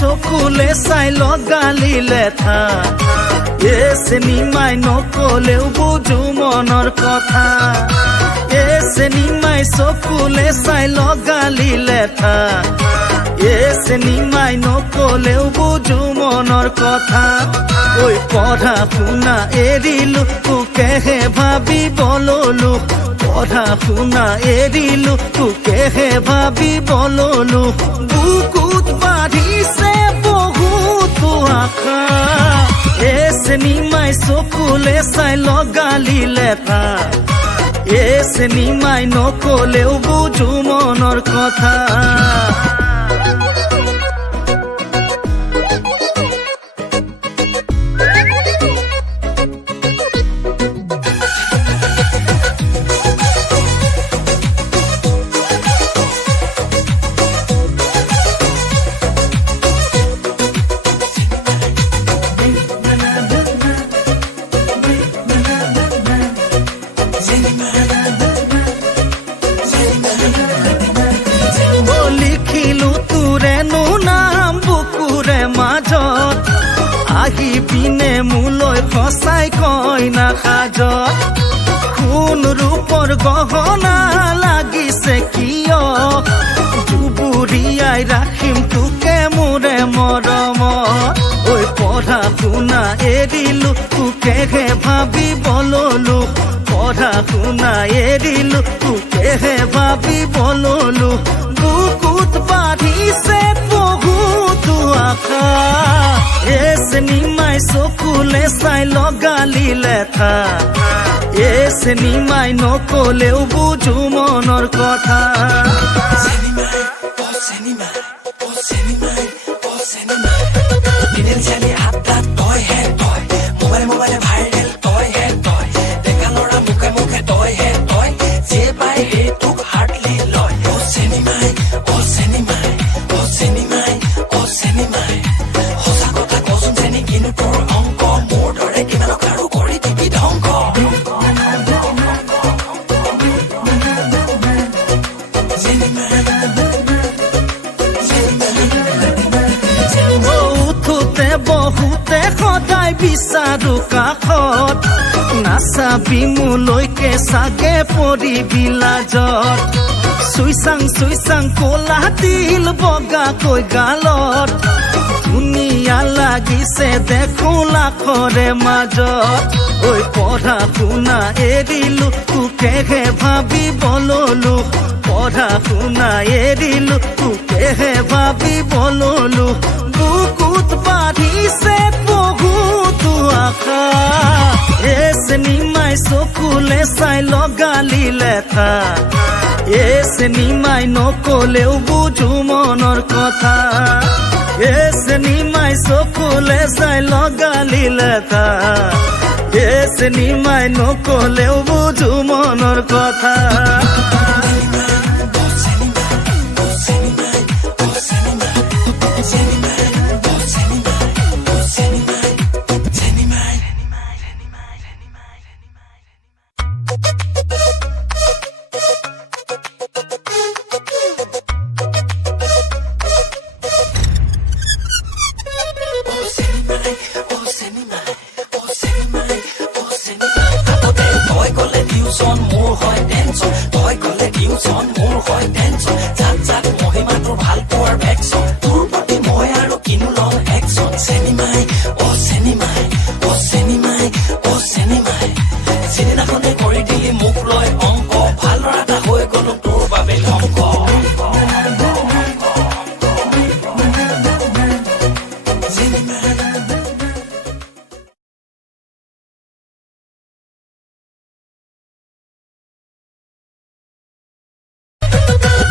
চকুলে চাই লগালিলে থা চিনেমাই নকলেও বুজো মনৰ কথা চিনেমাই চকুলে চাই লগালিলে থা চিনেমাই নকলেও বুজো মনৰ কথা ঐ পঢ়া শুনা এৰিলো তোকেহে ভাবিব ললো পঢ়া শুনা এৰিলো তোকেহে ভাবিব ললো বুকুত বাঢ়িছে বহুতো আশা চিনেমাই চকুলে চাই লগালিলে থা চিনেমাই নকলেও বুজো মনৰ কথা আহি পিনে মোলৈ সঁচাই কয় না সাজত কোন ৰূপৰ গহনা লাগিছে কিয় জুবুৰিয়াই ৰাখিম তোকে মোৰে মৰমত ঐ পঢ়া শুনা এৰিলো তোকেহে ভাবিব ললো পঢ়া শুনা এৰিলো তোকেহে ভাবিব ললো বুকুত বাঢ়িছে বহুতো আশা চিনেমাই চকুলে চাই লগালিলে থা চিনেমাই নকলেও বুজো মনৰ কথা বহুতে সদায় বিচাৰো কাষত নাচাবি মোলৈকে চাগে পৰিবি লাজত চুইচাং কলা তিল বগাকৈ গালত ধুনীয়া লাগিছে দেখো লাখৰে মাজত ঐ পঢ়া শুনা এৰিলো তোকেহে ভাবিব ললো পঢ়া শুনা এৰিলো তোকেহে ভাবিব ললো বুকুত বাঢ়িছে বহুতো আশা চিনেমাই চকুলে চাই লগালিলে থা চিনেমাই নকলেও বুজো মনৰ কথা চিনেমাই চকুলে চাই লগালিলে থা চিনেমাই নকলেও বুজো মনৰ কথা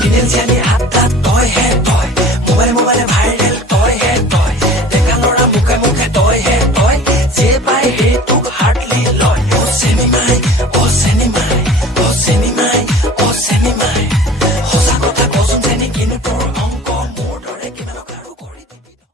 Indonesia